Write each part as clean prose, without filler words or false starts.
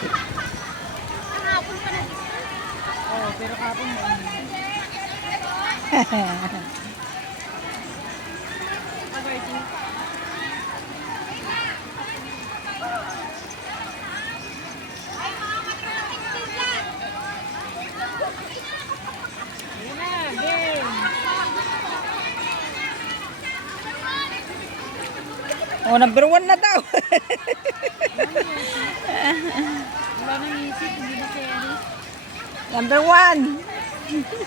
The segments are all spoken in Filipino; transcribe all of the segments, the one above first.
Kahapon pa na. Oo, pero kapon mo. Oh, number 1 na daw. Wala nang isip, hindi na carry. Number 1.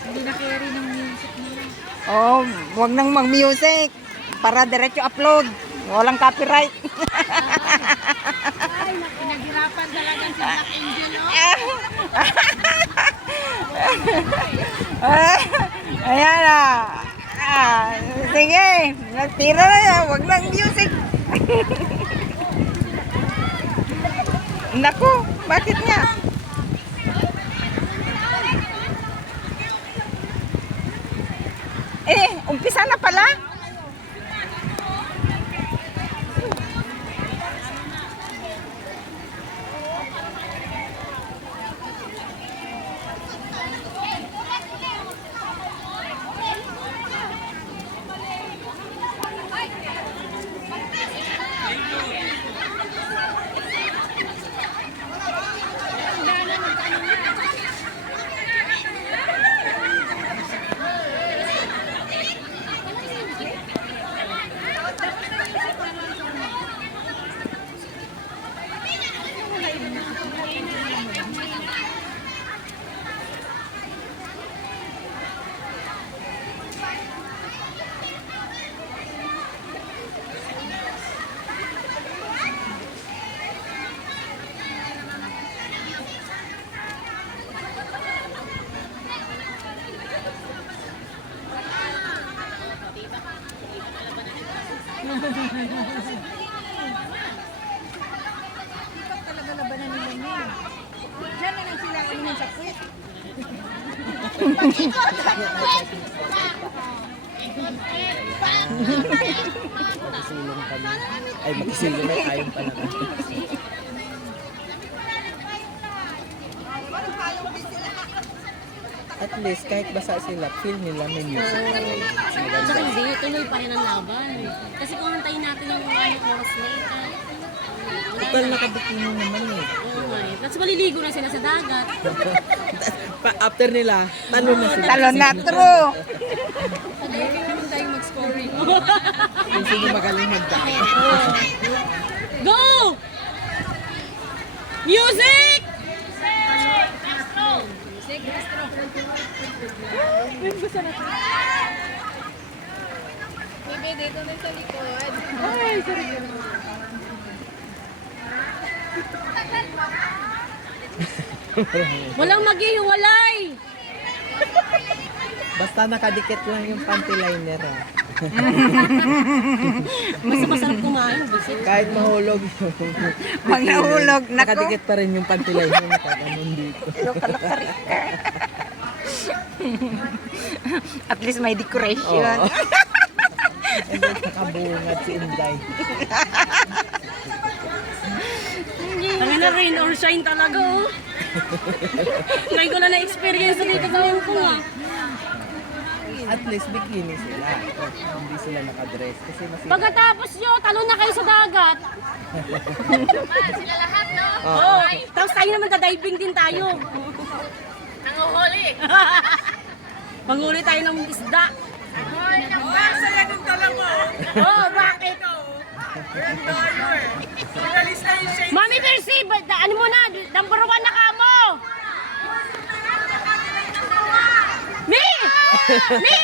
Hindi na carry ng music nila. Oh, wag nang mag-music para diretso upload. Walang copyright. Ay, pinaghirapan talaga si Black Angel, no? Ayan na. Sige, tira na yan. Wag nang music. Naku, bakit nga? Umpisa na pala. Ikaw talaga labanan nila yun. Diyan na lang sila anuhin sa quit. Magsisilong kami. Ay, magsisilong na tayo pala. At least, kahit basa sila, feel nila may music. Saka hindi, tuloy pa rin ang laban. Kasi kung hantayin natin yung oras later, Total nakabikini naman eh. oo nga eh. Tapos maliligo na sila sa dagat. After nila, talon na sila. Talon na, true. Pag-ibig naman tayo mag-scoring. Kung sino magaling magdaan. Go! Music! Bebe, dito na sa likod. Ay, sorry. Walang maghihiwalay! Basta nakadikit lang yung panty liner ah. Basta masarap kumain, bisit. Kahit mahulog Pag nahulog, naku. nakadikit pa rin yung panty liner nakaganon dito. At least may decoration. Oo. And then nakabungad si Inday. Kami na rain or shine talaga, oh. Ngayon ko na na-experience dito sa Hong Kong, ah. At least bikini sila. O, hindi sila nakadress. Kasi masira. Pagkatapos nyo, talon na kayo sa dagat. Sila lahat, no? Oh, tapos tayo naman ka-diving din tayo. Nanguhuli. Manghuli tayo ng isda. Saya ng tala mo. Oh, bakit? Magalis na yung shade. Mami Percy, ano mo na, number 1 na ka mo. Me! Me!